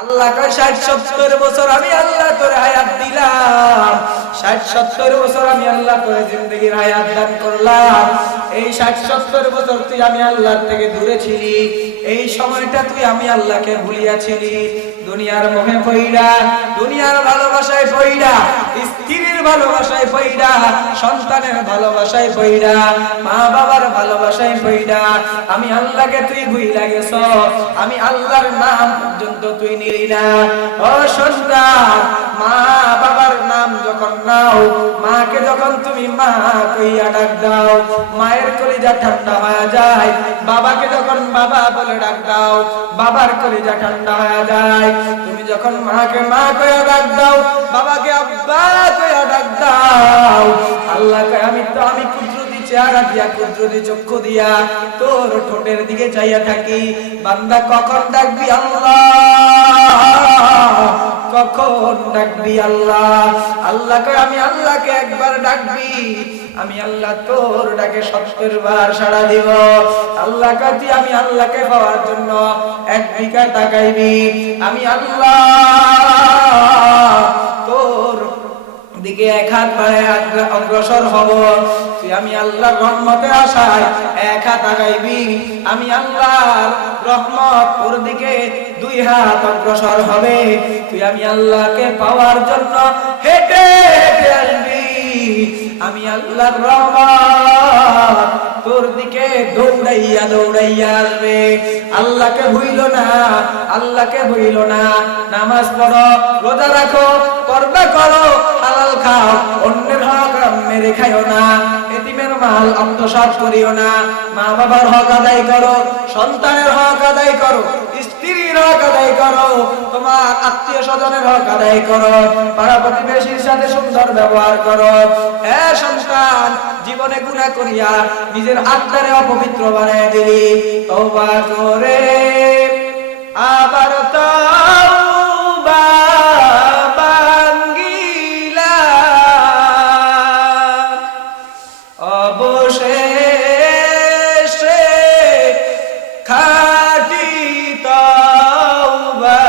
আল্লাহ কয় ৬০-৭০ বছর আমি আল্লাহ তোরে হায়াত দিলাম, ৬০-৭০ বছর আমি আল্লাহ তোরে জিন্দেগির হায়াত দান করলাম। এই ৬০-৭০ বছর তুই আমি আল্লাহর থেকে দূরে ছিলি, এই সময়টা তুই আমি আল্লাহকে ভুলিয়াছিলি। দুনিয়ার মোহে পইড়া, দুনিয়ার ভালোবাসায় পইড়া, স্ত্রীর ভালোবাসায় পইড়া, সন্তানের ভালোবাসায় পইড়া, মা বাবার ভালোবাসায় পইড়া আমি আল্লাহকে তুই ভুইলা গেছ। আমি আল্লাহর নাম পর্যন্ত তুই নিলি না। ও সন্তান, মা বাবার নাম যখন নাও, মাকে যখন তুমি মা কইয়া ডাক দাও, মায়ের কলিজা ঠান্ডা হয়ে যায়। বাবাকে যখন বাবা বলে ডাক দাও, বাবার কলিজা ঠান্ডা হয়ে যায়। তুমি যখন মাকে মা কইয়া ডাক দাও, বাবাকে আব্বা কইয়া ডাক দাও, আল্লাহ কয় আমি কুদরতি চেহারা দিয়া, কুদরতি চক্ষু দিয়া তোর ঠোঁটের দিকে চাইয়া থাকি। বান্দা কখন ডাকবি আল্লাহ, কখন ডাকবি আল্লাহ? আল্লাহ কয় আমি আল্লাহকে একবার ডাকবি, আমি আল্লাহ তোর ডাকে ৭০ বার সাড়া দিব। আল্লাহ কয় আমি আল্লাহকে পাওয়ার জন্য ১ বিঘা তাকাইবি, আমি আল্লাহ তোর দিকে ১ হাত বাড়ায় অগ্রসর হব। তুই আমি আল্লাহর রহমতের আশায় ১ হাত আগাইবি, আমি আল্লাহর রহমত তোর দিকে ২ হাত অগ্রসর হবে। তুই আমি আল্লাহকে পাওয়ার জন্য হেঁটে হেঁটে আসবি, আমি আল্লাহর রহমত তোর দিকে দৌড়াইয়া দৌড়াইয়া আসবে। আল্লাহকে ভুইল না, আল্লাহকে ভুইল না। নামাজ পড়ো, রোজা রাখো, পর্দা করো, হালাল খাও, অন্যের হক মেরে খাইও না, এতিমের মাল আত্মসাৎ করিও না, মা বাবার হক আদায় করো, সন্তানের হক আদায় করো, স্ত্রীর হক আদায় করো, তোমার আত্মীয় স্বজনের হক আদায় করো, পাড়া প্রতিবেশীর সাথে সুন্দর ব্যবহার করো। এ সন্তান, জীবনে গুনাহ করিয়া নিজের আত্মারে অপবিত্র বানায় দিলি, তওবা করে আবার তওবা ভাঙ্গিলাম, অবশেষে খাঁটি তওবা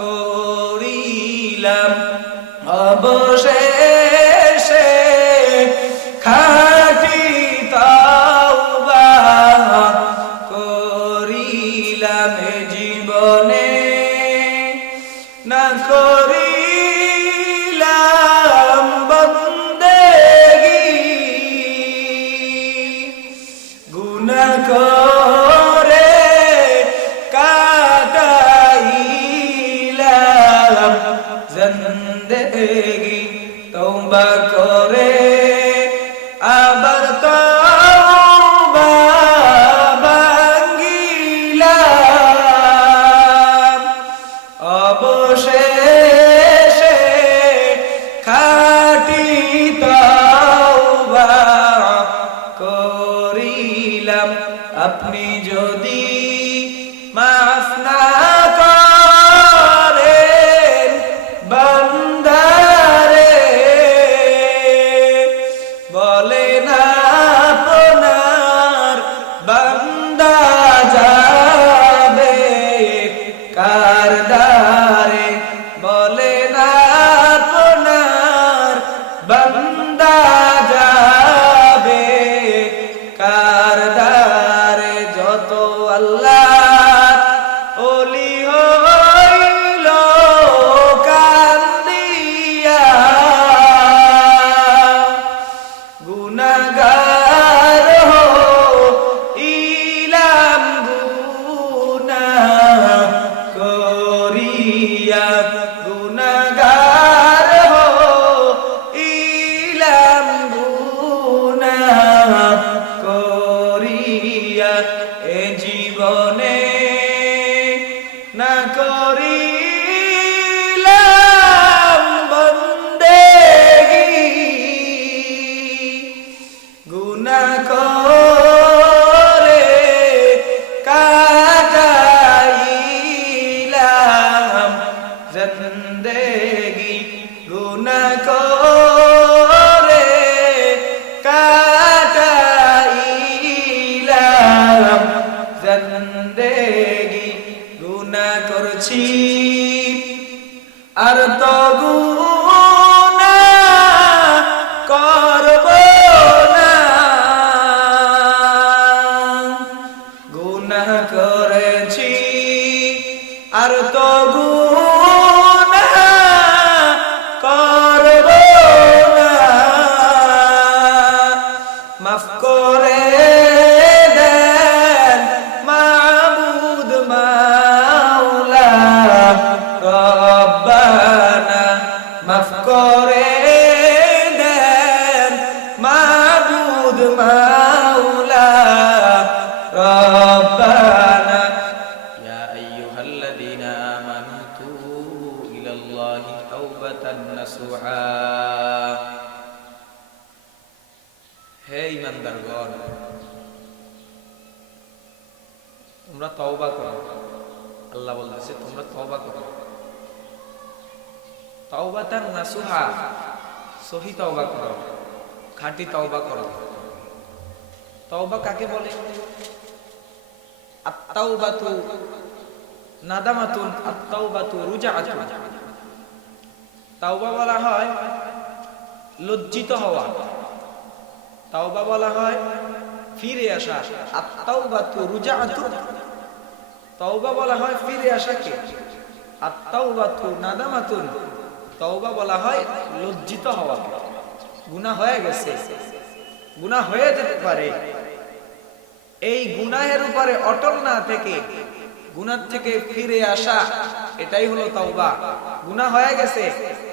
করিলাম, অবশেষে খাঁটি তওবা করিলাম। জীবনে না করিলাম বন্দেগি, গুনাহ করে কাটাইলাম জিন্দেগি, তওবা করে আবার তওবা ভাঙ্গিলাম, অবশেষে খাঁটি তওবা করিলাম। আপনি যদি মাফ না করেন বান্দারে, বলে না আপনার বান্দা যাবে কার দ্বারে, বলে না আপনার বান্দা যাবে কার দ্বারে। যত আল্লাহ ওলি হইল কান্দিয়া, গুনাহগার হইলাম গুনাহ করিয়া, গুনাহগার হইলাম গুনাহ করিয়া। এ জীবনে না করিলাম বন্দেগি, গুনাহ করে কাটাইলাম জিন্দেগি, গুনাহ করে কাটাইলাম জিন্দেগি। গুনাহ করছি আর তো গুনাহ করব না, গুনাহ করেছি আর তো গুনাহ করব না, মাফ করে দেন মাবুদ মাওলা রব্বানা, মাফ করে দেন মাবুদ মাওলা রব্বানা। ইয়া আইয়ুহাল্লাযীনা আমানু তুবু ইলাল্লাহি তাওবাতান নাসুহা। হে ঈমানদারগণ, তোমরা তওবা করো। আল্লাহ বলতেছে তোমরা তওবা করো। তাওবাতান নাসুহা, সহি তওবা করো, খাঁটি তওবা করো। তওবা কাকে বলে? আত-তাওবাতু নাদামাতুন, আত-তাওবাতু রুজআতুন। তাওবা বলা হয় লজ্জিত হওয়া, তাওবা বলা হয় ফিরে আসা। আত-তাওবাতু রুজআতুন, তাওবা বলা হয় ফিরে আসাকে। আত-তাওবাতু নাদামাতুন, তাওবা বলা হয় লজ্জিত হওয়া। গুনাহ হয়ে গেছে, গুনাহ হয়ে যেতে পারে, এই গুনাহের উপরে অটল না থেকে গুনাহ থেকে ফিরে আসা, এটাই হলো তাওবা। গুনাহ হয়ে গেছে,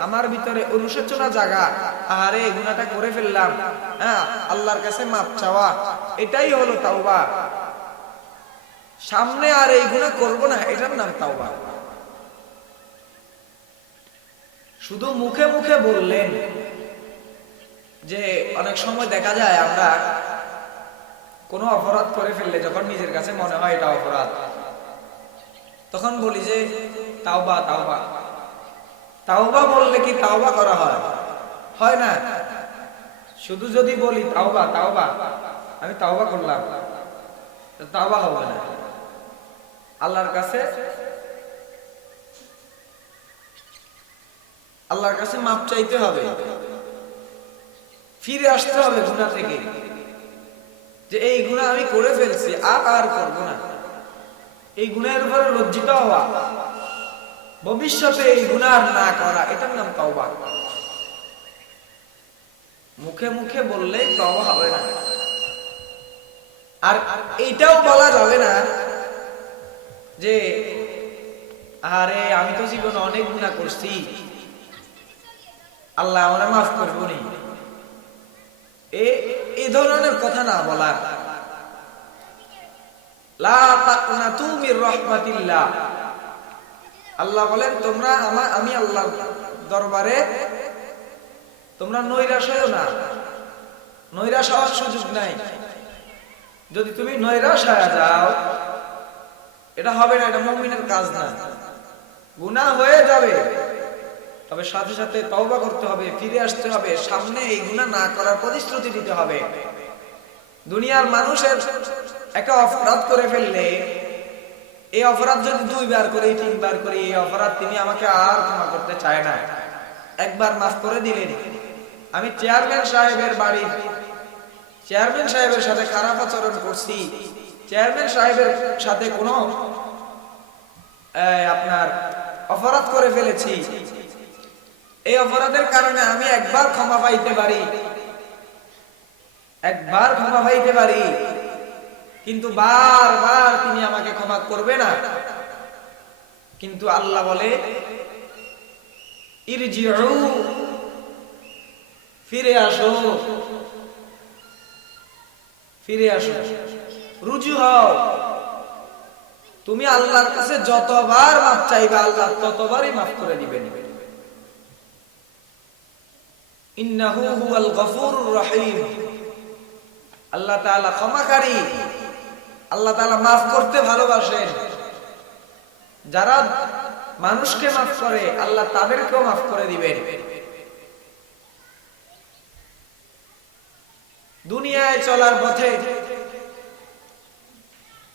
আমার ভিতরে অনুশোচনা জাগা, আরে গুনাহটা করে ফেললাম, হ্যাঁ, আল্লাহর কাছে মাপ চাওয়া, এটাই হলো তাওবা। সামনে আর এই গুনাহ করব না, এটার নাম তাওবা। শুধু মুখে মুখে বললেন, যে অনেক সময় দেখা যায় আমরা কোনো অপরাধ করে ফেললে যখন নিজের কাছে মনে হয় এটা অপরাধ, তখন বলি যে তাওবা তাওবা। তাওবা বললে কি তাওবা করা হয়? হয় না। শুধু যদি বলি তাওবা তাওবা, আমি তাওবা করলাম, তাওবা হবে না। আল্লাহর কাছে মাপ চাইতে হবে, ফিরে আসতে হবে গুনাহ থেকে, যে এই গুনাহ আমি করে ফেলছি, আর করব না। এই গুনাহের উপরে লজ্জিত হওয়া, ভবিষ্যতে এই গুনাহ না করা, এটার নাম তাওবা। মুখে মুখে বললে তাওবা হবে না। আর এইটাও বলা যাবে না যে আরে আমি তো জীবনে অনেক গুনাহ করছি, আল্লাহ আমারে মাফ করবো নি, এই ধরনের কথা না বলা। লা তাকনাতু মির রাহমাতিল্লাহ, আল্লাহ বলেন তোমরা আমি আল্লাহর দরবারে তোমরা নৈরাশ হয়ো না। নৈরাশ হওয়ার সুযোগ নাই। যদি তুমি নৈরাশ হয়ে যাও, এটা হবে না, এটা মুমিনের কাজ না। গুনাহ হয়ে যাবে, তবে সাথে সাথে তওবা করতে হবে, ফিরে আসতে হবে, সামনে এই গুনাহ না করার প্রতিশ্রুতি দিতে হবে। দুনিয়ার মানুষের একটা অপরাধ করে ফেললে, এই অপরাধ যদি 2 বার করি 3 বার করি, এই অপরাধ তিনি আমাকে আর ক্ষমা করতে চায় না। একবার মাফ করে দিলেন। আমি চেয়ারম্যান সাহেবের বাড়ির চেয়ারম্যান সাহেবের সাথে খারাপ আচরণ করছি, চেয়ারম্যান সাহেবের সাথে কোনো আপনার অপরাধ করে ফেলেছি, এই অপরাধের কারণে আমি একবার ক্ষমা পাইতে পারি, একবার ক্ষমা পাইতে পারি, কিন্তু বারবার তিনি আমাকে ক্ষমা করবে না। কিন্তু আল্লাহ বলে ইরজিউ, ফিরে আসো, ফিরে আসো, রুজু হও। তুমি আল্লাহর কাছে যতবার মাফ চাইবে, আল্লাহ ততবারই মাফ করে দিবেন। ইন্নাহু হুয়াল গফুরুর রহিম, আল্লাহ তাআলা ক্ষমাকারী, আল্লাহ তাআলা মাফ করতে ভালোবাসেন। যারা মানুষকে মাফ করে, আল্লাহ তাদেরকেও মাফ করে দিবেন। দুনিয়ায় চলার পথে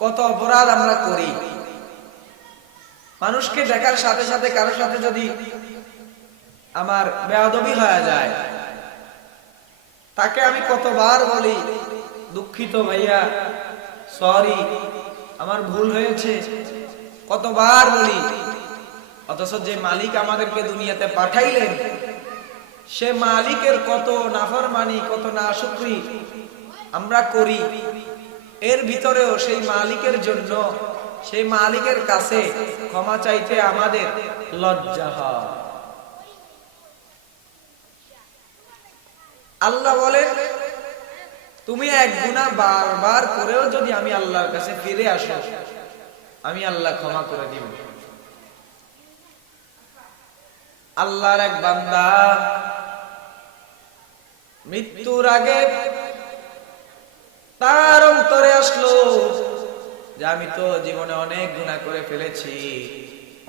কত অপরাধ আমরা করি, মানুষকে দেখার সাথে সাথে কারোর সাথে যদি আমার বেয়াদবি হয়ে যায়, তাকে আমি কতবার বলি দুঃখিত ভাইয়া, সরি, আমার ভুল হয়েছে, কতবার বলি। অথচ যে মালিক আমাদেরকে দুনিয়াতে পাঠাইলেন, সে মালিকের কত নাফরমানি, কত নাশুকরি আমরা করি। এর ভিতরেও সেই মালিকের জন্য, সেই মালিকের কাছে ক্ষমা চাইতে আমাদের লজ্জা হয়। আল্লাহ বলেন, তুমি এক গুনাহ বারবার করেও যদি আমি আল্লাহর কাছে ফিরে আসো, আমি আল্লাহ ক্ষমা করে দিব। আল্লাহর এক বান্দা মৃত্যুর আগে তার অন্তরে আসলো যে আমি তো জীবনে অনেক গুনাহ করে ফেলেছি,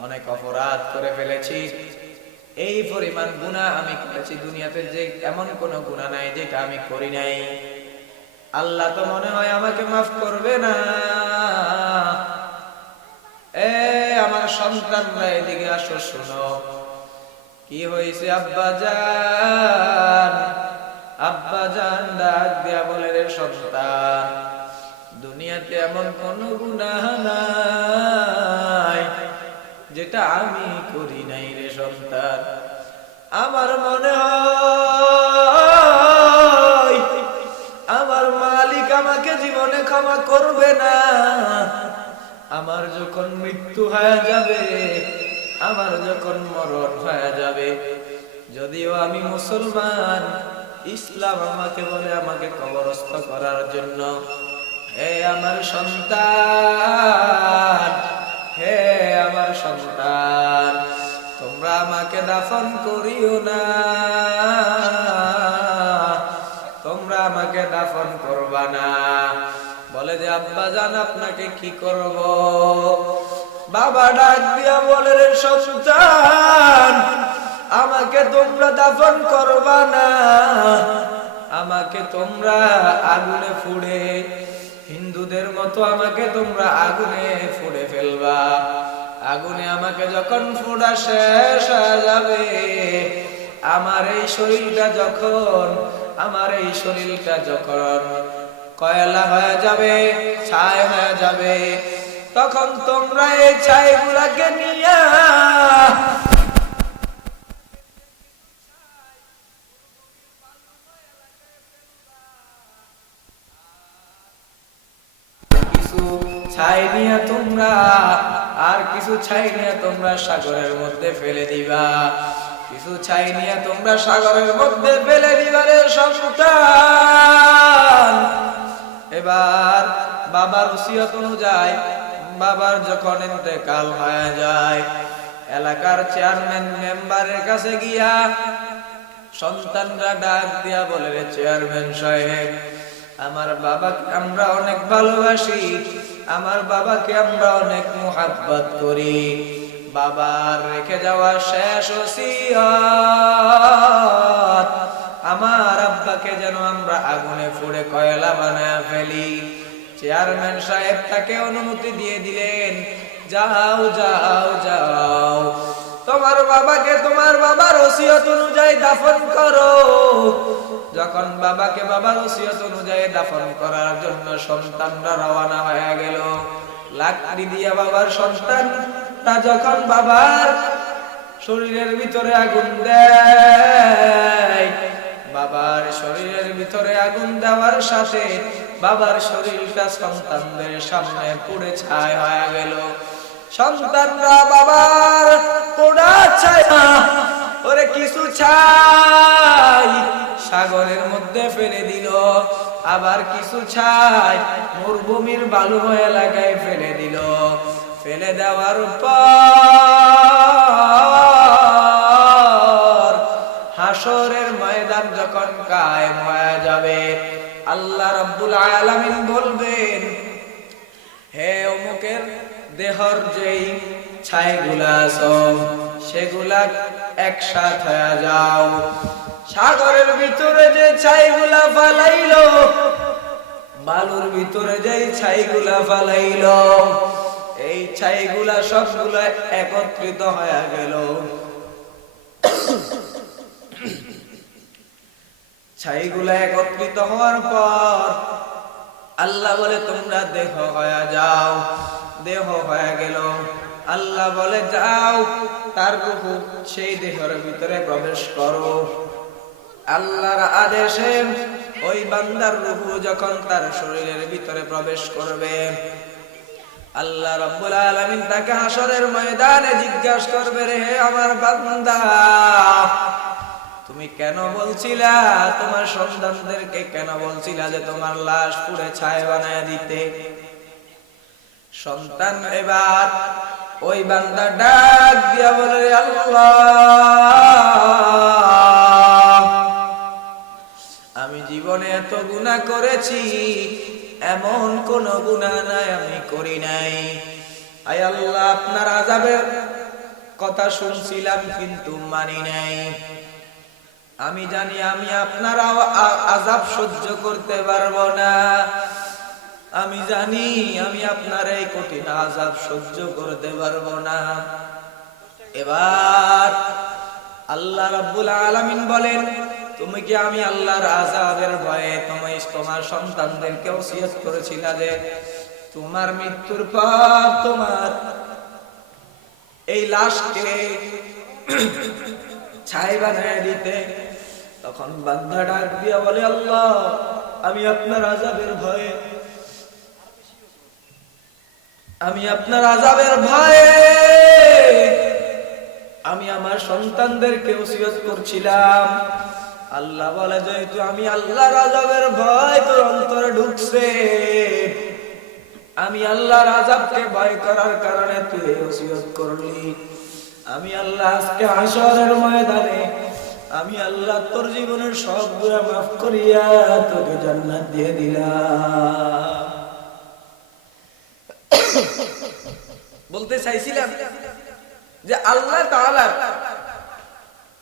অনেক অপরাধ করে ফেলেছি, এই পরিমাণ গুনাহ আমি করেছি, দুনিয়াতে যে এমন কোন গুনাহ নাই যেটা আমি করি নাই। আল্লাহ তো মনে হয় আমাকে মাফ করবে না। আমার সন্তানরা এদিকে আসো, শোনো কি হয়েছে। আব্বাজান, আব্বাজান ডাক দিয়া বলে, রে সন্তান, দুনিয়াতে এমন কোন গুনাহ নাই যেটা আমি করি নাই রে সন্তান। আমার মনে হয় আমার মালিক আমাকে জীবনে ক্ষমা করবে না। আমার যখন মৃত্যু হয়ে যাবে, আমার যখন মরণ হয়ে যাবে, যদিও আমি মুসলমান, ইসলাম আমাকে বলে আমাকে কবরস্থ করার জন্য। হে আমার সন্তান, হে আমার সন্তান, তোমরা আমাকে দাফন করিও না, তোমরা আমাকে দাফন করবা না। বলে যে আব্বাজান আপনাকে কি করব? বাবা ডাক দিয়া বলে, রে সন্তান, আমাকে তোমরা দাফন করবা না, আমাকে তোমরা আগুনে পুড়ে, হিন্দুদের মতো আমাকে তোমরা আগুনে পুড়ে ফেলবা। আগুনে আমাকে যখন পোড়া শেষ হয়ে যাবে, আমার এই শরীরটা যখন, আমার এই শরীরটা যখন কয়লা হয়ে যাবে, ছাই হয়ে যাবে, তখন তোমরা এই ছাইগুলাকে নিয়ে কিছু ছাই নিয়ে তোমরা, আর কিছু ছাই নিয়ে তোমরা সাগরের মধ্যে ফেলে দিবা, কিছু ছাই নিয়ে তোমরা সাগরের মধ্যে ফেলে দিবা রে সন্তান। এবার বাবার ওসিয়ত অনুযায়ী, বাবার যখন ইন্তেকাল হয়ে যায়, এলাকার চেয়ারম্যান মেম্বারের কাছে গিয়া সন্তানরা ডাক দিয়া বলে, রে চেয়ারম্যান সাহেব, আমার বাবাকে আমরা অনেক ভালোবাসি, আমার বাবাকে আমরা অনেক মুহাব্বত করি, বাবার রেখে যাওয়া শেষ ওসিয়ত আমার আব্বাকে যেন আমরা আগুনে পুড়ে কয়লা বানায় ফেলি। চেয়ারম্যান সাহেব তাকে অনুমতি দিয়ে দিলেন, যাও যাও যাও, তোমার বাবাকে তোমার বাবার ওসিয়ত অনুযায়ী দাফন করো। যখন বাবাকে বাবার ওসিয়ত অনুযায়ী দাফন করার জন্য সন্তানরা রওনা হয়ে গেল, লাকড়ি দিয়া বাবার সন্তানরা যখন বাবার শরীরের ভিতরে আগুন দেয়, বাবার শরীরের ভিতরে আগুন দেওয়ার সাথে বাবার শরীরটা সন্তানদের সামনে পুড়ে ছাই হয়ে গেল। সন্তানরা বাবার পোড়া ছায়া, ওরে কিছু ছাই সাগরের মধ্যে ফেলে দিল, আবার কিছু ছাই মরুভূমির বালুময় এলাকায় ফেলে দিল। ফেলে দেওয়ার পর হাসরের ময়দান যখন কায়েম হয়ে যাবে, আল্লাহ রাব্বুল আলামিন বলবেন, হে অমুকের দেহর যেই ছাইগুলা সব সেগুলা একসাথ হয়ে যাও। সাগরের ভিতরে যে ছাইগুলা ফালাইলো, বালুর ভিতরে যে ছাইগুলা ফালাইলো, এই ছাইগুলা সবগুলা একত্রিত হয়ে গেল। ছাইগুলা একত্রিত হওয়ার পর আল্লাহ বলে তোমরা দেহ হয়ে যাও। দেহ হয়ে গেল। আল্লাহ বলে যাও, তার রূহ সেই দেহের ভিতরে প্রবেশ করো। আল্লাহর আদেশে ওই বান্দার রূহ যখন তার শরীরের ভিতরে প্রবেশ করবে, আল্লাহ রাব্বুল আলামিন তাকে হাসরের ময়দানে জিজ্ঞাসা করবে, রে আমার বান্দা, তুমি কেন বলছিলা, তোমার সন্তানদেরকে কেন বলছিলা যে তোমার লাশ পুড়ে ছাই বানায় দিতে? সন্তান এবার ওই বান্দা ডাক দিয়া বলে, আল্লাহ, আমি জীবনে এত গুনাহ করেছি, এমন কোন গুনাহ নাই আমি করি নাই। আয় আল্লাহ, আপনার আযাবের কথা শুনছিলাম কিন্তু মানি নাই। আমি জানি আমি আপনার আযাব সহ্য করতে পারবো না। আমি জানি আমি আপনার এই কঠিন আযাব সহ্য করতে পারবো না। এবার আল্লাহ রাব্বুল আলামিন বলেন, তুমি কি আমি আল্লাহর আযাবের ভয়ে তুমি তোমার সন্তানদেরকে ওসিয়ত করেছিলা যে তোমার মৃত্যুর পর তোমার এই লাশকে ছাই বানায় দিতে? তখন বান্দা ডাক দিয়া বলে, আল্লাহ, আমি আপনার আযাবের ভয়ে, আমি আপনার আযাবের ভয়ে আমি আমার সন্তানদেরকে ওসিয়ত করছিলাম। আল্লাহ বলে, যেহেতু আমি আল্লাহর আযাবের ভয় তোর অন্তরে ঢুকছে, আমি আল্লাহর আযাবকে ভয় করার কারণে তুই ওসিয়ত করলি। আমি আল্লাহ আজকে হাসরের ময়দানে আমি আল্লাহ তোর জীবনের সব গুনাহ মাফ করিয়া তোকে জান্নাত দিয়ে দিলাম। বলতে চাইছিলাম যে আল্লাহ তাআলার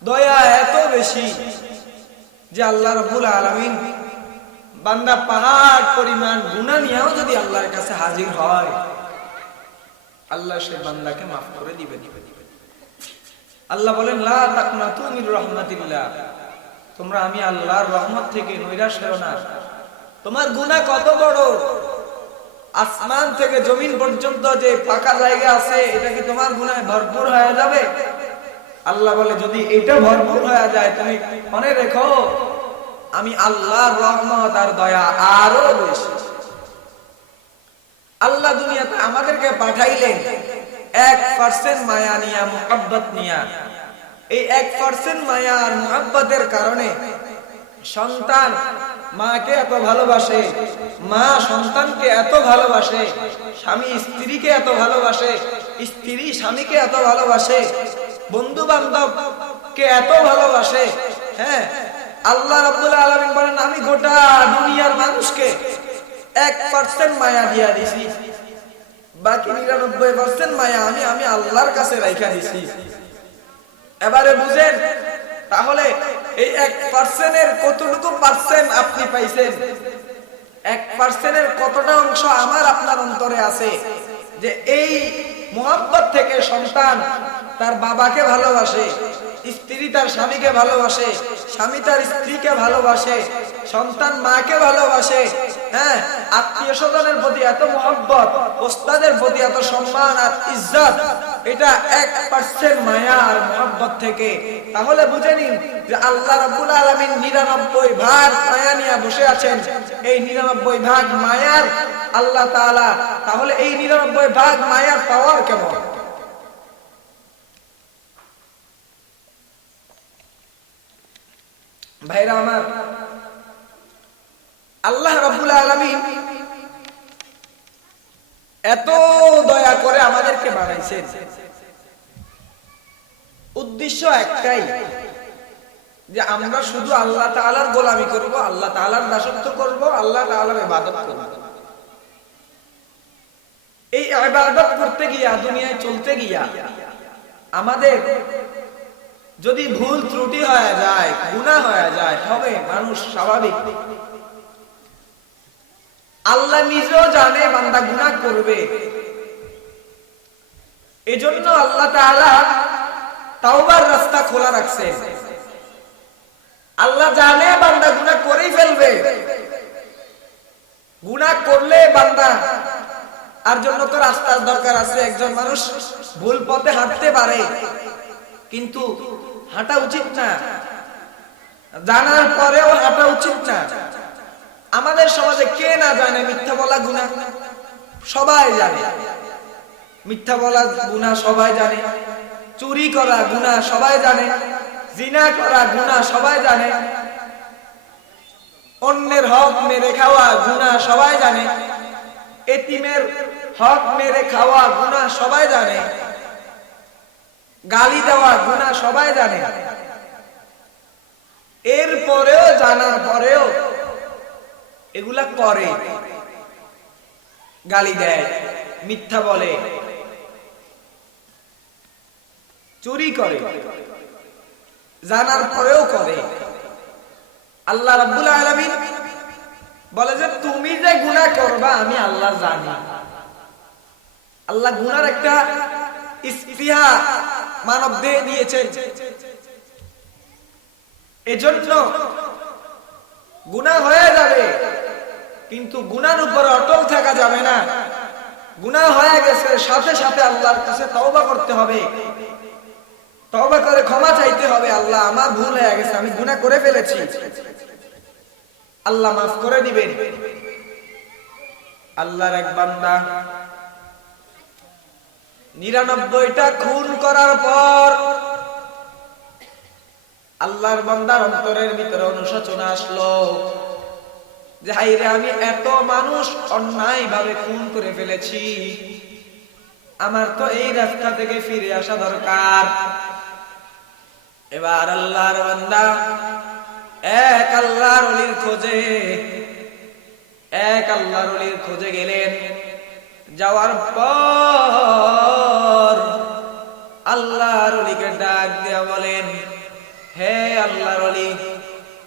দয়া এত বেশি যে আল্লাহ রাব্বুল আলামিন বান্দা পাহাড় পরিমাণ গুনাহ নিয়েও যদি আল্লাহর কাছে হাজির হয়, আল্লাহ সে বান্দাকে মাফ করে দিবে। আল্লাহ বলেন, লা তাকনাতু মির রাহমাতিল্লাহ, তোমরা আমি আল্লাহর রহমত থেকে নৈরাশ হও না। তোমার গুনাহ কত বড়, আসমান থেকে জমিন পর্যন্ত যে ফাঁকা জায়গা আছে, এটা কি তোমার গুনাহে ভরপুর হয়ে যাবে? আল্লাহ বলে, যদি এটা ভরপুর হয়ে যায়, তুমি মনে রেখো আমি আল্লাহর রহমত আর দয়া আরো বেশি। আল্লাহ দুনিয়াতে আমাদেরকে পাঠাইলেন 1% মায়া নিয়া, মুহাব্বত নিয়া। এই 1% মায়া আর মুহাব্বতের কারণে সন্তান মাকে এত ভালোবাসে, মা সন্তানকে এত ভালোবাসে, স্বামী স্ত্রীকে এত ভালোবাসে, স্ত্রী স্বামীকে এত ভালোবাসে, বন্ধু বান্ধব কে এত ভালোবাসে। হ্যাঁ, আল্লাহ রাব্বুল আলামিন বলেন, আমি গোটা দুনিয়ার মানুষকে 1% মায়া দিয়া দিছি, বাকি 99% মায়া আমি আল্লাহর কাছে রাইখা দিছি। এবারে বুঝেন, তাহলে এই 1% এর কতটুকু পার্সেন্ট আপনি পাইছেন? 1% এর কতটা অংশ আমার আপনার অন্তরে আছে যে এই মুহাব্বত থেকে সন্তান তার বাবাকে ভালোবাসে, স্ত্রী তার স্বামীকে ভালোবাসে, স্বামী তার স্ত্রীকে ভালোবাসে, সন্তান মাকে ভালোবাসে। হ্যাঁ, আত্মীয় স্বজনের প্রতি এত মুহাব্বত, ওস্তাদের প্রতি এত সম্মান আর ইজ্জত, এটা 1% মায়া আর মুহাব্বত থেকে। তাহলে বুঝে নিন যে আল্লাহ রাব্বুল আলামিন 99 ভাগ মায়া নিয়ে বসে আছেন। এই 99 ভাগ মায়ার আল্লাহ তাআলা, তাহলে এই 99 ভাগ মায়ার পাওয়ার কেমন? ভাইরা আমার, আল্লাহ রাব্বুল আলামিন এত দয়া করে আমাদেরকে বানাইছেন, উদ্দেশ্য একটাই যে আমরা শুধু আল্লাহ তাআলার গোলামি করব, আল্লাহ তাআলার দাসত্ব করব, আল্লাহ তাআলার ইবাদত করব। এই ইবাদত করতে গিয়া, দুনিয়ায় চলতে গিয়া আমাদের যদি ভুল ত্রুটি হয়ে যায়, গুনাহ হয়ে যায়, হবে মানুষ স্বাভাবিক। আল্লাহ নিজেও জানে বান্দা গুনাহ করবে, এজন্য আল্লাহ তাআলা তাওবার রাস্তা খোলা রাখছেন। আল্লাহ জানে বান্দা গুনাহ করেই ফেলবে, গুনাহ করলে বান্দা আর জন্য তো রাস্তার দরকার আছে। একজন মানুষ ভুল পথে হাঁটতে পারে, কিন্তু হাঁটা উচিত না, জানার পরেও হাঁটা উচিত না। আমাদের সমাজে কে না জানে মিথ্যা বলা গুনাহ? সবাই জানে মিথ্যা বলা গুনাহ, সবাই জানে চুরি করা গুনাহ, সবাই জানে জিনা করা গুনাহ, সবাই জানে অন্যের হক মেরে খাওয়া গুনাহ, সবাই জানে এতিমের হক মেরে খাওয়া গুনাহ, সবাই জানে গালি দেওয়া গুনাহ, সবাই জানে। এরপরেও জানার পরেও এগুলা করে, গালি দেয়, মিথ্যা বলে, চুরি করে, জানার পরেও করে। আল্লাহ রাব্বুল আলামিন বলে যে তুমি যে গুনাহ করবা আমি আল্লাহ জানি। আল্লাহ গুনার একটা স্পৃহা মানব দেহে দিয়েছেন। এজন্য গুনাহ হয়ে যাবে, কিন্তু গুনার উপর অটল থাকা যাবে না। গুনাহ হয়ে গেছে, সাথে সাথে আল্লাহর কাছে তওবা করতে হবে, তওবা করে ক্ষমা চাইতে হবে। আল্লাহ আমার ভুল হয়ে গেছে, আমি গুনাহ করে ফেলেছি, আল্লাহ মাফ করে দিবেন। আল্লাহর এক বান্দা 99টা খুন করার পর আল্লাহর বান্দার অন্তরের ভিতরে অনুশোচনা আসলো যে হায়রে আমি এত মানুষ অন্যায় ভাবে খুন করে ফেলেছি, আমার তো এই রাস্তা থেকে ফিরে আসা দরকার। এবার আল্লাহর বান্দা এক আল্লাহর ওলির খোঁজে গেলেন। যাওয়ার পর আল্লাহর ওলিকে ডাক দিয়া বলেন, হে আল্লাহর ওলি,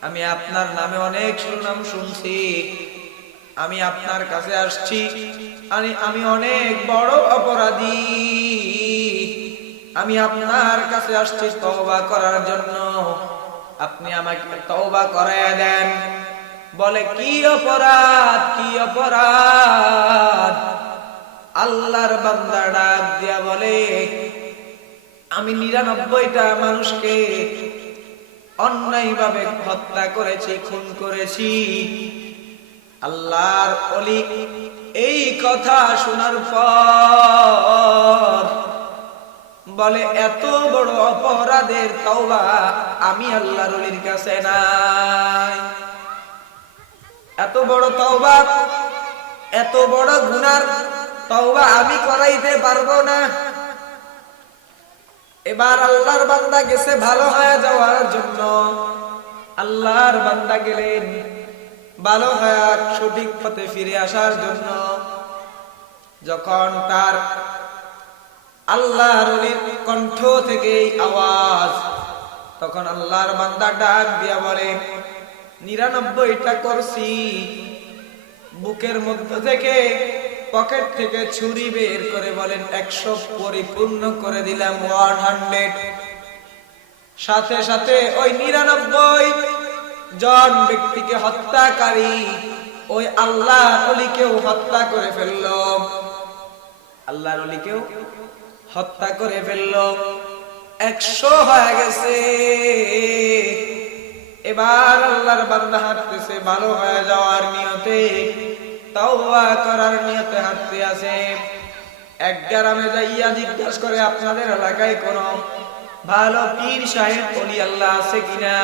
আমি আপনার নামে অনেক সুনাম শুনছি, আমি আপনার কাছে আসছি, আমি অনেক বড় অপরাধী, আমি আপনার কাছে আসছি তওবা করার জন্য, আপনি আমাকে তওবা করায়া দেন। বলে কি অপরাধ, কি অপরাধ? আল্লাহর বান্দা ডাক দিয়া বলে আমি 99টা মানুষকে অন্যায়ভাবে হত্যা করেছি, খুন করেছি। আল্লাহর ওলি এই কথা শোনার পর বলে এত বড় অপরাধের তওবা আমি আল্লাহর ওলির কাছে নাই। এত বড় তওবা, এত বড় গুনার তওবা আমি করাইতে পারবো না। এবার আল্লাহর বান্দা গেছে ভালো হয়ে যাওয়ার জন্য। আল্লাহর বান্দা গেলেন ভালো হয়ে সঠিক পথে ফিরে আসার জন্য। যখন তার আল্লাহর ওলির কণ্ঠ থেকে আওয়াজ, তখন আল্লাহর বান্দা ডাক দিয়া বলে 99টা করছি। বুকের মধ্যে থেকে পকেট থেকে ছুরি বের করে বলেন 100 পরিপূর্ণ করে দিলাম, 100। সাথে সাথে ওই 99 জন ব্যক্তিকে হত্যাকারী ওই আল্লাহর ওলিকেও হত্যা করে ফেলল। আল্লাহর ওলিকেও হত্যা করে ফেলল। 100 হয়ে গেছে। এবার আল্লাহর বান্দা হাঁটতেছে ভালো হয়ে যাওয়ার নিয়তে, তওবা করার নিয়তে হাঁটতে আছে। এক গ্রামে যাইয়া জিজ্ঞাসা করে আপনাদের এলাকায় কোন ভালো পীর সাহেব ওলি আল্লাহ আছে কিনা।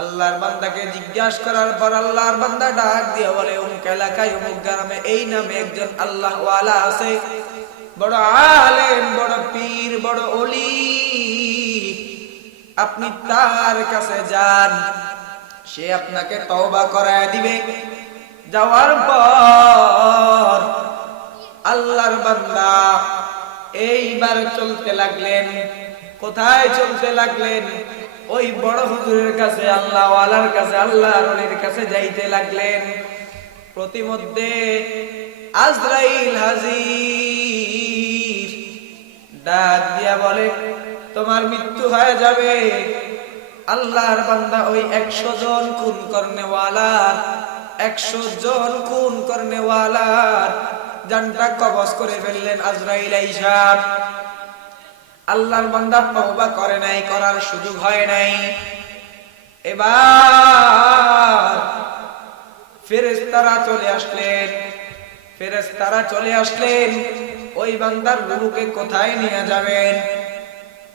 আল্লাহর বান্দাকে জিজ্ঞাসা করার পর আল্লাহর বান্দা ডাক দিয়ে বলে অমুক এলাকায় অমুক গ্রামে এই নামে একজন আল্লাহ ওয়ালা আছে, বড় আলেম, বড় পীর, বড় ওলি, আপনি তার কাছে যান, সে আপনাকে তওবা করায় দিবে। যাওয়ার পর আল্লাহর বান্দা এইবার চলতে লাগলেন। কোথায় চলতে লাগলেন? ওই বড় হুজুরের কাছে, আল্লাহ ওয়ালার কাছে, আল্লাহর ওলির কাছে যাইতে লাগলেন। প্রতিমধ্যে আজরাইল হাজির। ডাক দিয়া বলে তোমার মৃত্যু হয়ে যাবে। আল্লাহর বান্দা ওই 100 জন খুন করনেওয়ালার 100 জন খুন করনেওয়ালার জানটা কবজ করে ফেললেন আজরাইল আইসা। আল্লাহর বান্দা তওবা করে নাই, করার সুযোগ হয় নাই। এবার ফেরেশতারা চলে আসলেন। ওই বান্দার রূহকে কোথায় নিয়ে যাবেন?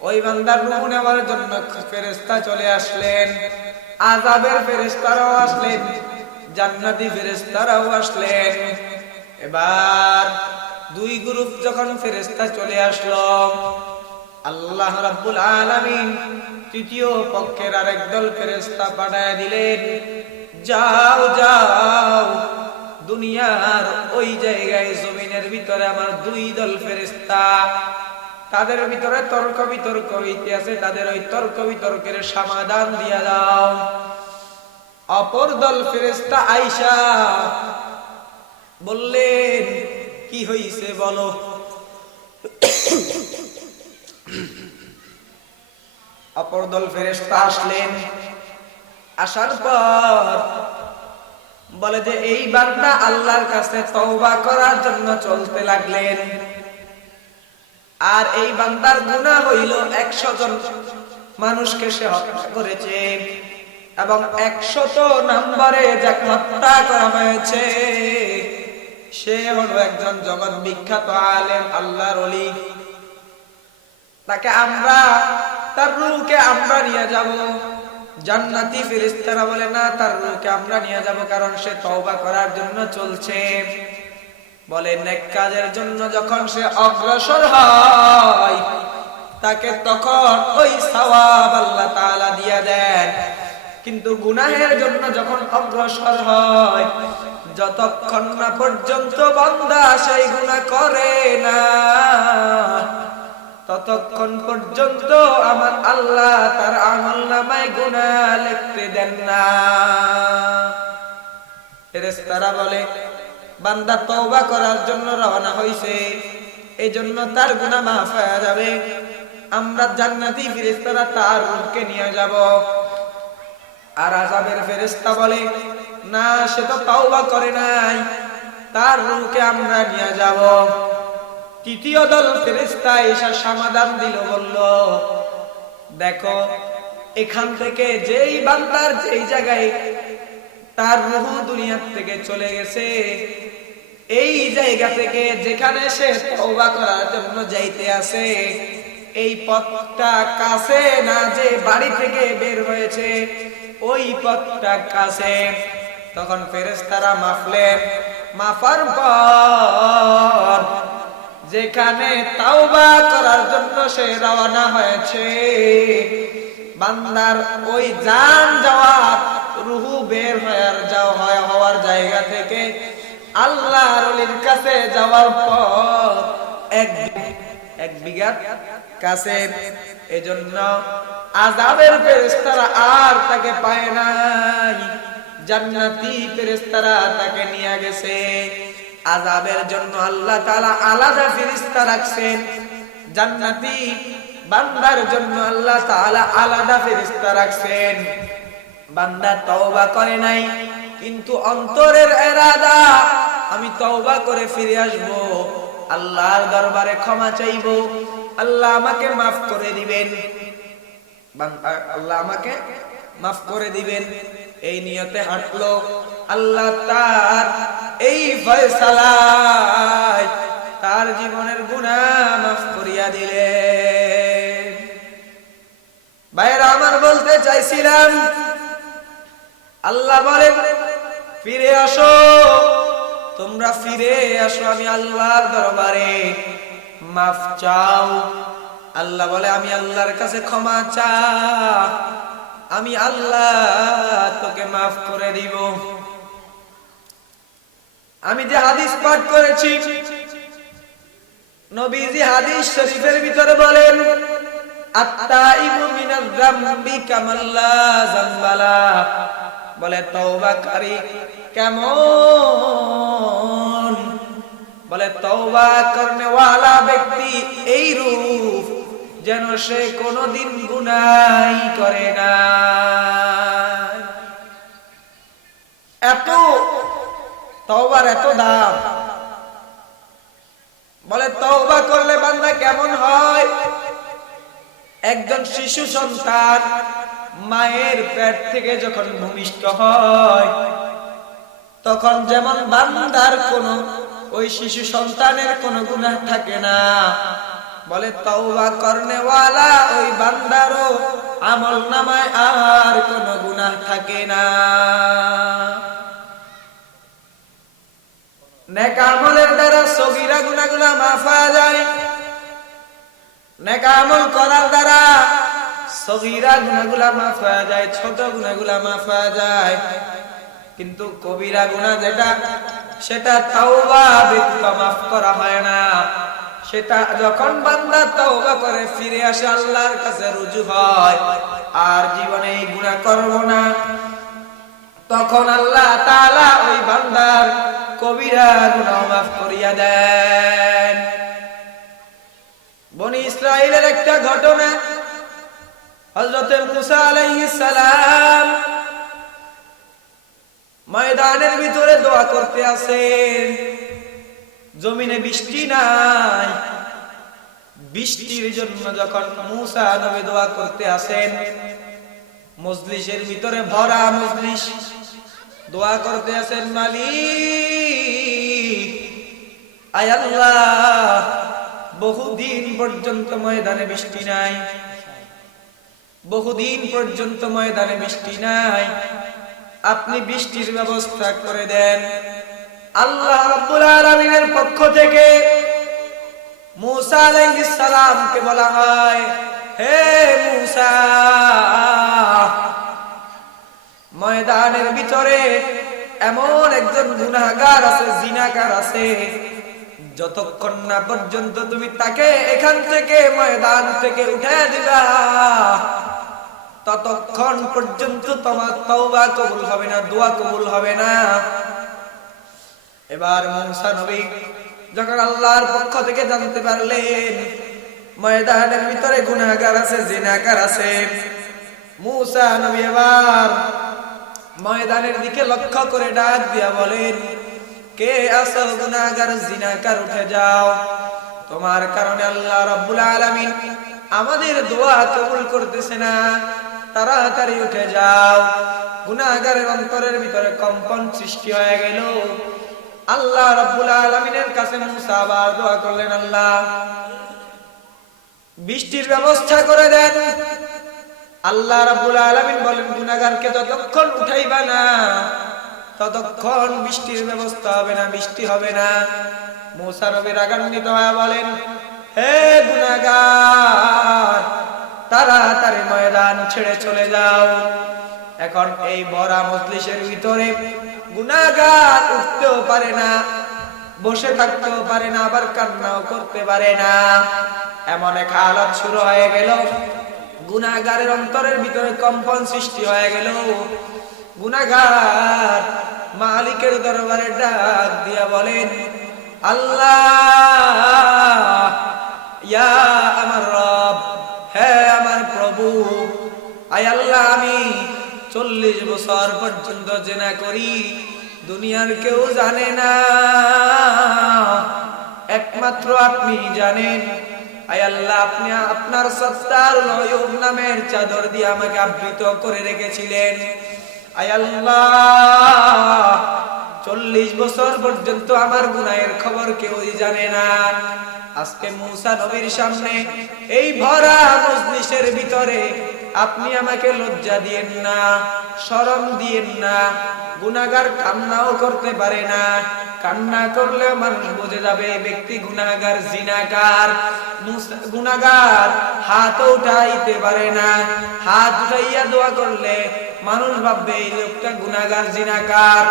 ওই বান্দার রূহ নেওয়ার জন্য ফেরেশতা চলে আসলেন। আযাবের ফেরেশতারাও আসলেন, জান্নাতি ফেরেশতারাও আসলেন। এবার দুই গ্রুপ যখন ফেরেশতা চলে আসলো, আল্লাহ রাব্বুল আলামিন তৃতীয় পক্ষের আরেক দল ফেরেশতা পাঠায় দিলেন। যাও যাও, দুনিয়ার ওই জায়গায় জমিনের ভিতরে আমার দুই দল ফেরেশতা, তাদের ভিতরে তর্ক বিতর্ক হইতে আছে, তাদের ওই তর্ক বিতর্কের সমাধান দিয়া দাও। অপর দল ফেরেশতা আয়েশা বললেন, কি হইছে বলো। অপর দল ফেরেশতা আসলেন। আসার পর বলে যে এই বান্দা আল্লাহর কাছে তওবা করার জন্য চলতে লাগলেন, আর এই বান্দার গুনাহ হইল 100 জন মানুষকে সে হত্যা করেছে, এবং 100 নম্বরে যাকে হত্যা করা হয়েছে সে হলো একজন জগৎ বিখ্যাত আলেম, আল্লাহর ওলি। তাকে তার রূহকে আমরা নিয়ে যাব। জান্নাতি ফেরেশতারা বলে না, তার রূহকে আমরা নিয়ে যাব, কারণ সে তওবা করার জন্য চলছে। বলে নেক কাজের জন্য যখন সে অগ্রসর হয় তাকে তখন ওই সওয়াব আল্লাহ তাআলা দিয়া দেন, কিন্তু গুনাহের জন্য যখন অগ্রসর হয়, যতক্ষণ না পর্যন্ত বান্দা সেই গুনাহ করে না ততক্ষণ পর্যন্ত আমার আল্লাহ তার আমলনামায় গুনাহ লিখতে দেন না। ফেরেশতারা বলে বান্দা তওবা করার জন্য রওনা হইছে, এজন্য তার গুনাহ মাফ হয়ে যাবে। আমরা জান্নাতি ফেরেশতারা তার রূহকে নিয়ে যাব। আর আযাবের ফেরেশতা বলে না, সে তো তওবা করে নাই, তার রূহকে আমরা নিয়ে যাব। তৃতীয় দল ফেরেশতা এসে সমাধান দিল, বলল দেখো এখান থেকে যেই বান্দার যেই জায়গায় তার রূহ দুনিয়া থেকে চলে গেছে, এই জায়গা থেকে যেখানে সে তওবা করার জন্য যাইতে আছে, এই পথটা কাছে না, যে বাড়ি থেকে বের হয়েছে ওই পথটা কাছে। তখন ফেরেশতারা মাফলেন। মাফার পর যেখানে তওবা করার জন্য সে রওনা হয়েছে, বান্দার ওই জান যাওয়া রূহ বের হওয়ার জায়গা থেকে আল্লাহর ওলির কাছে যাওয়ার পর এক বিঘাত কাছে। এজন্য আযাবের ফেরেশতারা আর তাকে পায় নাই, জান্নাতি ফেরেশতারা তাকে নিয়ে গেছে। আযাবের জন্য আল্লাহ তাআলা আলাদা ফেরেশতা রাখছেন, জান্নাতি বান্দার জন্য আল্লাহ তাআলা আলাদা ফেরেশতা রাখছেন। বান্দা তওবা করে নাই, কিন্তু অন্তরের ইরাদা আমি তওবা করে ফিরে আসব, আল্লাহর দরবারে ক্ষমা চাইব, আল্লাহ আমাকে মাফ করে দিবেন, আল্লাহ আমাকে মাফ করে দিবেন, এই নিয়তে হাঁটলো। আল্লাহ তার এই ফয়সালায় তার জীবনের গুনাহ মাফ করিয়া দিলেন। ভাইরা আমার, বলতে চাইছিলাম আল্লাহ বলেন ফিরে আসো, তোমরা ফিরে আসো, আমি আল্লাহর দরবারে মাফ চাও। আল্লাহ বলে আমি আল্লাহর কাছে ক্ষমা চা, আমি আল্লাহ তোকে মাফ করে দিব। আমি যে হাদিস পাঠ করেছি, নবীজি হাদিস শরীফের ভিতরে বলেন আত-তাইবু মিনাজ যামবি কামাল্লা যামবালা, বলে তওবাকারী কেমন বলে তওবা করনেওয়ালা ব্যক্তি এই রূপ যেন সে কোনোদিন গুনাহ করে না। এত তওবার এত দাম। বলে তওবা করলে বান্দা কেমন হয়? একজন শিশু সন্তান মায়ের পেট থেকে যখন ভূমিষ্ঠ হয় তখন যেমন বান্দার কোনো ওই শিশু সন্তানের কোনো গুনাহ থাকে না, বলে তওবা করনেওয়ালা ওই বান্দারও আমলনামায় আর কোনো গুনাহ থাকে না। নেক আমলের দ্বারা সগীরা গুনাহগুলো মাফ হয়ে যায়, নেক আমল করার দ্বারা সগীরা গুনাহগুলো মাফ হয়ে যায়, ছোট গুনাহগুলো মাফ হয়ে যায়। কিন্তু কবিরা গুনাহ যেটা, সেটা তাওবা ব্যতীত মাফ করা হয় না। সেটা যখন বান্দা তাওবা করে ফিরে আসে আল্লাহর কাছে রুজু হয় আর জীবনে এই গুনাহ করব না, তখন আল্লাহ তাআলা ওই বান্দার কবিরা গুনাহ মাফ করিয়া দেন। বনি ইসরাইলের একটা ঘটনা, হযরত মুসা আলাইহিস সালাম ময়দানের ভিতরে দোয়া করতে আছেন, জমিনে বৃষ্টি নাই। বৃষ্টির জন্য যখন মুসা নবী দোয়া করতে আসেন, মজলিসের ভিতরে ভরা মজলিস দোয়া করতে আছেন, মালিক আয় আল্লাহ, বহুদিন পর্যন্ত ময়দানে বৃষ্টি নাই, বহুদিন পর্যন্ত ময়দানে বৃষ্টি নাই, আপনি বৃষ্টির ব্যবস্থা করে দেন। আল্লাহ রাব্বুল আলামিনের পক্ষ থেকে মুসা আলাইহিস সালামকে বলা হয়, হে মুসা, ময়দানের ভিতরে এমন একজন গুনাহগার আছে, জিনাকার আছে, যতক্ষণ না পর্যন্ত তুমি তাকে এখান থেকে ময়দান থেকে উঠায় দিবা ততক্ষণ পর্যন্ত তোমার তওবা কবুল হবে না, দোয়া কবুল হবে না। এবার মুসা নবী যখন আল্লাহর পক্ষ থেকে জানতে পারলেন ময়দানের ভিতরে গুনাহগার আছে, জিনাকার আছে, মুসা নবী এবার ময়দানের দিকে লক্ষ্য করে ডাক দিয়া বলেন, কে আছো গুনাহগার, জিনাকার, উঠে যাও, তোমার কারণে আল্লাহ রাব্বুল আলামিন আমাদের দোয়া কবুল করতেছে না, তাড়াতাড়ি উঠে যাও। গুনাহগারের অন্তরের ভিতরে কম্পন সৃষ্টি হয়ে গেল। আল্লাহ রাব্বুল আলামিনের কাছে মুসা আবার দোয়া করলেন, আল্লাহ বৃষ্টির ব্যবস্থা করে দেন। আল্লাহ রাব্বুল আলামিন বলেন, গুনাহগারকে যতক্ষণ উঠাইবা না ততক্ষণ বৃষ্টির ব্যবস্থা হবে না, বৃষ্টি হবে না। মুসা নবী রাগান্বিত হয়ে বলেন, হে গুনাহগার, তাড়াতাড়ি ময়দান ছেড়ে চলে যাও। এখন এই ভরা মজলিসের ভিতরে গুনাহগার উঠতেও পারে না, বসে থাকতেও পারে না, আবার কান্নাও করতে পারে না। এমন এক হালত শুরু হয়ে গেল, গুনাহগারের অন্তরের ভিতরে কম্পন সৃষ্টি হয়ে গেল। গুনাহগার মালিকের দরবারে ডাক দিয়া বলেন, আল্লাহ, ইয়া আমার রব, হে আমার প্রভু, আয় আল্লাহ, আমি 40 বছর পর্যন্ত জিনা করি, দুনিয়ার কেউ জানে না, একমাত্র আপনি জানেন। আয় আল্লাহ, আপনি আপনার সত্তার নয়ব নামের চাদর দিয়ে আমাকে আবৃত করে রেখেছিলেন। আয় আল্লাহ, 40 বছর পর্যন্ত আমার গুনাহের খবর কেউই জানে না। আজকে মুসা নবীর সামনে এই ভরা মজলিসের ভিতরে আপনি আমাকে লজ্জা দিয়েন না, শরম দিয়েন না। গুনাহগার কান্নাও করতে পারে না, কান্না করলেও মানুষ বুঝে যাবে এই ব্যক্তি গুনাহগার, জিনাকার। গুনাহগার হাত উঠাইতে পারে না, হাত উঠাইয়া দোয়া করলে মানুষ ভাববে এই লোকটা গুনাহগার, জিনাকার।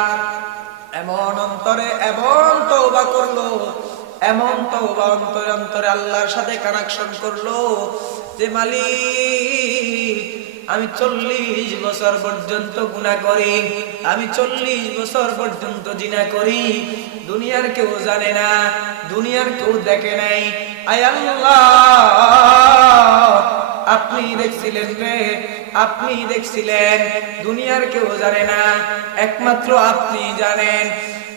এমন অন্তরে এমন তওবা করলো, এমন তওবা অন্তরে অন্তরে আল্লাহর সাথে কানেকশন করলো যে মালিক আমি 40 বছর পর্যন্ত গুনাহ করি, আমি 40 বছর পর্যন্ত জিনা করি, দুনিয়ার কেউ জানে না, দুনিয়ার কেউ দেখে নাই। আয় আল্লাহ, আপনি দেখছিলেন রে, আপনি দেখছিলেন, দুনিয়ার কেউ জানে না, একমাত্র আপনি জানেন।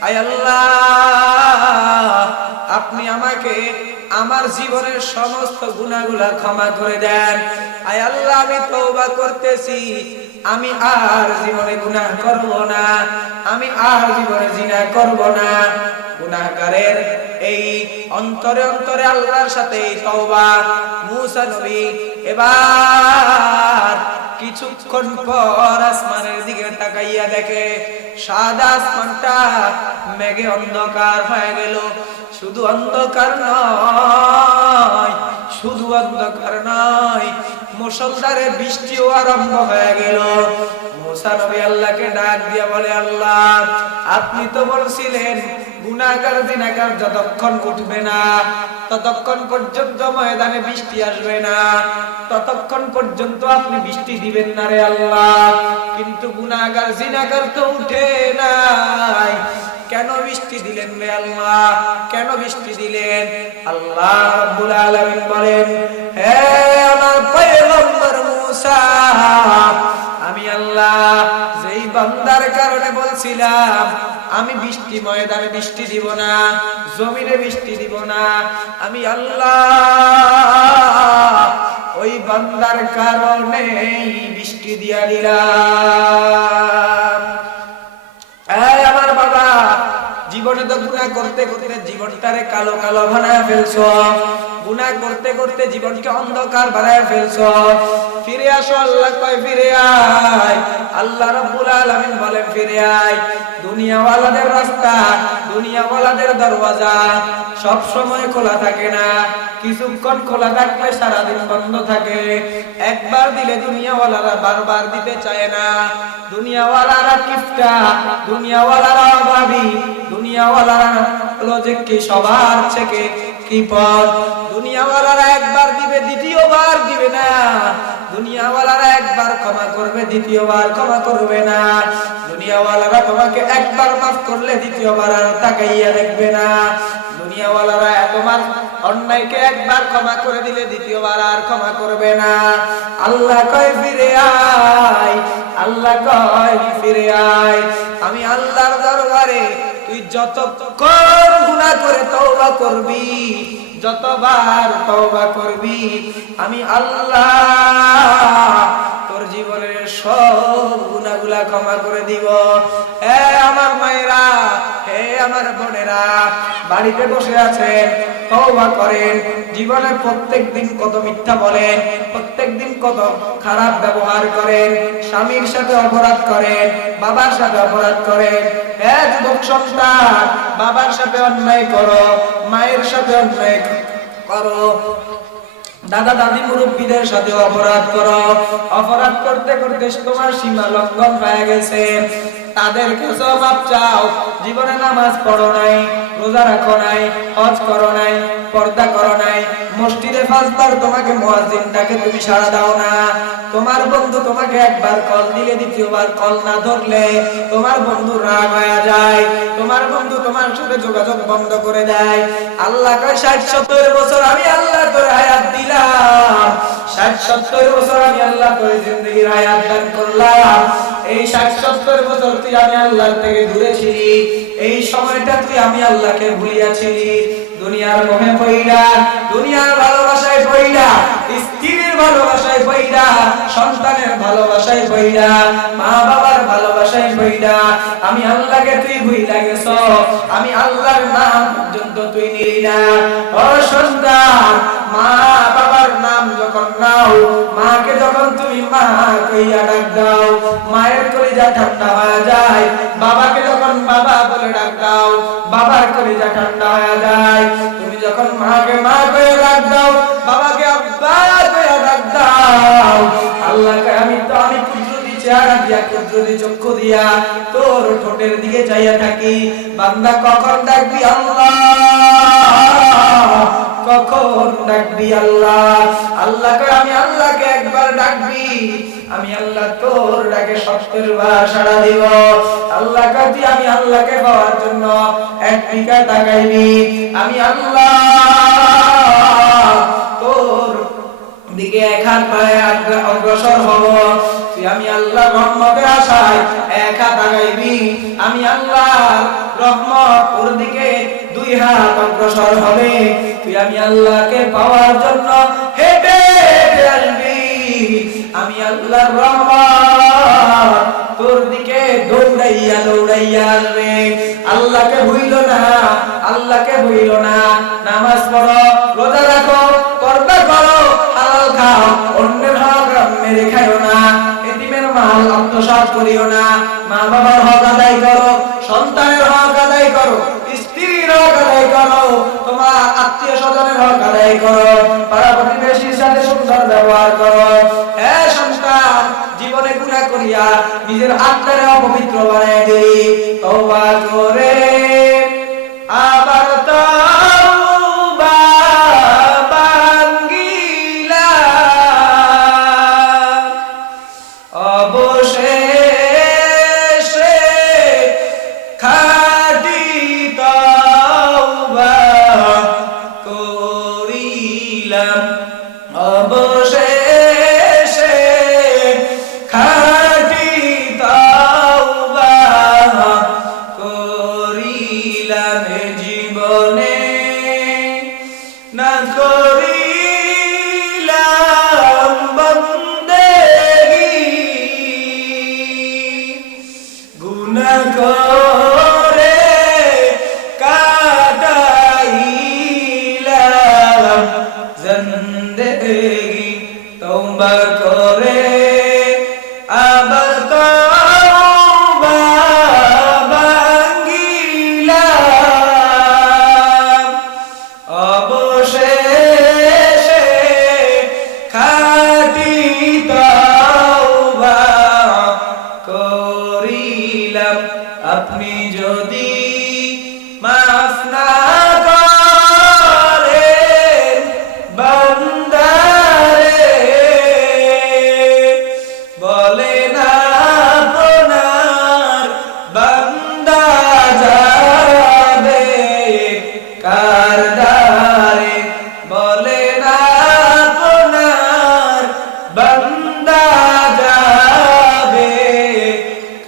আয় আল্লাহ, আপনি আমাকে আমার জীবনের সমস্ত গুনাহগুলা ক্ষমা করে দেন। আয় আল্লাহ, আমি তওবা করতেছি, আমি আর জীবনে গুনাহ করব না, আমি আর জীবনে জিনা করব না। গুনাহগারের এই অন্তরে অন্তরে আল্লাহর সাথে তওবা। মুসা নবী এবার কিছুক্ষণ পর আসমানের দিকে তাকাইয়া দেখে সাদা আসমানটা মেঘে অন্ধকার হয়ে গেল। শুধু অন্ধকার নয়, শুধু অন্ধকার নয়, মুষলধারে বৃষ্টিও আরম্ভ হয়ে গেল। মুসা নবী আল্লাহকে ডাক দিয়া বলে, আল্লাহ, আপনি তো বলছিলেন গুনাহগার জিনাগার যতক্ষণ উঠবে না ততক্ষণ পর্যন্ত ময়দানে বৃষ্টি আসবে না, ততক্ষণ পর্যন্ত আপনি বৃষ্টি দিবেন না রে আল্লাহ। কিন্তু গুনাহগার জিনাগার তো উঠে নাই, কেন বৃষ্টি দিলেন রে আল্লাহ, কেন বৃষ্টি দিলেন? আল্লাহ রাব্বুল আলামিন বলেন, হে আমার পয়গম্বর মুসা, আমি আল্লাহ যেই বান্দার কারণে বলছিলাম আমি বৃষ্টি ময়দানে বৃষ্টি দিব না, জমিনে বৃষ্টি দিব না, আমি আল্লাহ ওই বান্দার কারণে বৃষ্টি দিয়া দিলাম। আমার বাবা, জীবনে তো গুনাহ করতে করতে জীবনটারে কালো কালো বানায় ফেলছো, গুনাহ করতে করতে জীবনকে অন্ধকার বানায় ফেলছো। ফিরে আসো, আল্লাহ কয় ফিরে আয়। আল্লাহ রাব্বুল আলামিন বলেন ফিরে আয়। দুনিয়াওয়ালাদের রাস্তা, দুনিয়াওয়ালাদের দরওয়াজা সব সময় খোলা থাকে না, কিছুক্ষণ খোলা থাকলে সারাদিন বন্ধ থাকে। একবার দিলে দুনিয়াওয়ালারা বারবার দিতে চায় না। দুনিয়াওয়ালারা কিফটা, দুনিয়াওয়ালারা অভাবী, দুনিয়াওয়ালারা হলো যে কি সবার থেকে কৃপণ। দুনিয়াওয়ালারা একবার দিবে, দ্বিতীয়বার দিবে না। দুনিয়াওয়ালারা একবার ক্ষমা করবে, দ্বিতীয়বার ক্ষমা করবে না। দুনিয়াওয়ালারা তোমাকে একবার মাফ করলে দ্বিতীয়বার আর তাকাইয়া দেখবে না। দুনিয়াওয়ালারা তোমার অন্যায়কে একবার ক্ষমা করে দিলে দ্বিতীয়বার আর ক্ষমা করবে না। আল্লাহ কয় ফিরে আয়, আল্লাহ কয় ফিরে আয়। আমি আল্লাহর দরবারে তুই যতক্ষণ গুনাহ করে তওবা করবি, যতবার তওবা করবি, আমি আল্লাহ তোর জীবনের সব গুনাহগুলা ক্ষমা করে দিব। হে আমার মায়েরা, হে আমার বোনেরা, বাড়িতে বসে আছেন, তওবা করেন। জীবনে প্রত্যেকদিন কত মিথ্যা বলেন, প্রত্যেকদিন কত খারাপ ব্যবহার করেন, স্বামীর সাথে অপরাধ করেন, বাবার সাথে অপরাধ করেন। হে যুবক সন্তান, বাবার সাথে অন্যায় করো, মায়ের সাথে অন্যায় করো, দাদা দাদি মুরব্বীদের সাথে অপরাধ করো। অপরাধ করতে করতে তোমার সীমা লঙ্ঘন হয়ে গেছে, তাদের কাছে মাপ চাও। জীবনে নামাজ পড়ো নাই, রোজা রাখো নাই, হজ করো নাই, পর্দা করো নাই, মসজিদে 5 বার তোমাকে মুয়াজ্জিন ডাকে তুমি সাড়া দাও না। তোমার বন্ধু তোমাকে একবার কল দিলে দ্বিতীয়বার কল না ধরলে তোমার বন্ধু রাগ হয়ে যায়, তোমার বন্ধু তোমার সাথে যোগাযোগ বন্ধ করে দেয়। আল্লাহ কয় 60-70 বছর আমি আল্লাহ তোরে হায়াত দিলাম, 60-70 বছর আমি আল্লাহ তোরে জিন্দেগির হায়াত দান করলাম। এই 60-70 বছর তুই আমি আল্লাহর থেকে দূরে ছিলি, এই সময়টা তুই আমি আল্লাহকে ভুলিয়াছিলি। দুনিয়ার মোহে পইড়া, দুনিয়ার ভালোবাসায় পইড়া, স্ত্রীর ভালোবাসায় পইড়া, সন্তানের ভালোবাসায় পইড়া, মা বাবার ভালোবাসায় পইড়া আমি আল্লাহকে তুই ভুইলা গেছ। আমি আল্লাহর নাম পর্যন্ত তুই নিলি না। ও সন্তান, মা বাবার নাম যখন নাও, মাকে যখন তুমি মা কইয়া ডাক দাও, মায়ের কলিজা ঠান্ডা হয়ে যায়। বাবাকে যখন বাবা বলে ডাক দাও, বাবার কলিজা ঠান্ডা হয়ে যায়। তুমি যখন মাকে মা কইয়া ডাক দাও, বাবাকে আব্বা কইয়া ডাক দাও, আল্লাহকে আমি কুদরতি চেহারা দিয়া, কুদরতি চক্ষু দিয়া তোর ঠোঁটের দিকে চাইয়া থাকি। বান্দা কখন ডাকবি আল্লাহ, কখন ডাকবি আল্লাহ। আল্লাহকে আমি আল্লাহকে একবার ডাকবি, আমি আল্লাহ তোর ডাকে 70 বার সাড়া দিব। আল্লাহ কাছে আমি আল্লাহকে পাওয়ার জন্য এক দিকে তাকাইবি, আমি আল্লাহ তোর দিকে এক হাত পায়ে অগ্রসর হব। তুই আমি আল্লাহ রহমতের আশায় এক হাত আগাইবি, আমি আল্লাহ রহমত তোর দিকে 2 হাত অগ্রসর হবে। তুই আমি আল্লাহকে পাওয়ার জন্য হেঁটে হেঁটে আসবি, আমি আল্লাহর রহমত তোর দিকে দৌড়াইয়া দৌড়াইয়া আসবে। আল্লাহকে ভুইল না, আল্লাহকে ভুইল না। নামাজ পড়ো, রোজা রাখো, পর্দা করো, হালাল খাও, অন্যের হক মেরে খাইও না, এতিমের মাল আত্মসাৎ করিও না, মা বাবার হক আদায় করো, সন্তানের হক আদায় করো, স্ত্রীর হক আদায় করো, তোমার আত্মীয় স্বজনের হক আদায় করো, পাড়া প্রতিবেশীর সাথে সুন্দর ব্যবহার করো। হে সন্তান, জীবনে গুনাহ করিয়া নিজের আত্মারে অপবিত্র বানায় দিই, তওবা করে আবার তওবা ভাঙ্গিলাম, অবশেষে খাঁটি তওবা করিলাম, অবশেষে খাঁটি তওবা করিলাম। জীবনে না করিলাম বন্দেগী, গুনাহ করে কাটাইলাম জিন্দেগি, তওবা করে আবার তওবা ভাঙ্গিলাম, অবশেষে খাঁটি তওবা করিলাম। আপনি যদি মাফ না করেন বান্দারে, বলেন আপনার বান্দা যাবে কার দ্বারে, বলেন আপনার বান্দা যাবে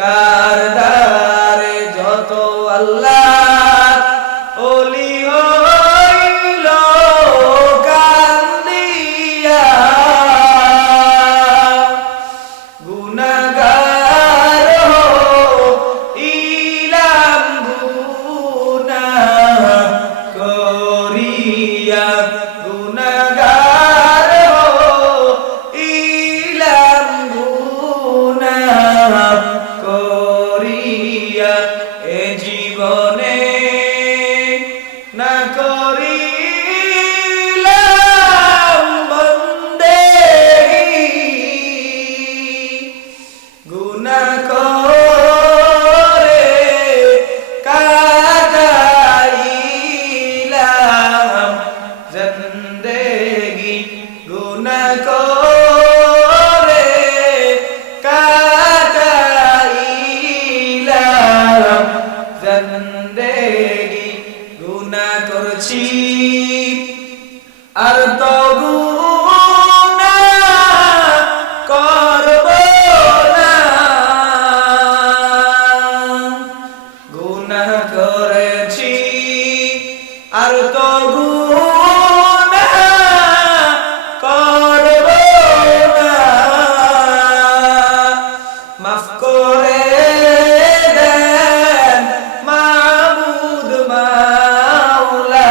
কার দ্বারে। যত আল্লাহ ওলি হইল কান্দিয়া, গুনাহগার হইলাম গুনাহ করিয়া, গুনাহগার হইলাম গুনাহ করিয়া। এ জীবনে না করিলাম বন্দেগী, গুনাহ করে কাটাইলাম জিন্দেগি, গুনাহ করে কাটাইলাম জিন্দেগি। গুনাহ করছি আর তো গুনাহ করব না, গুনাহ করেছি আর তো গুনাহ করব না, মাফ করে দেন মাবুদ মাওলা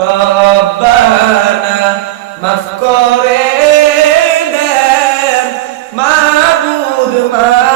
রব্বানা, মাফ করে দেন মাবুদ মাওলা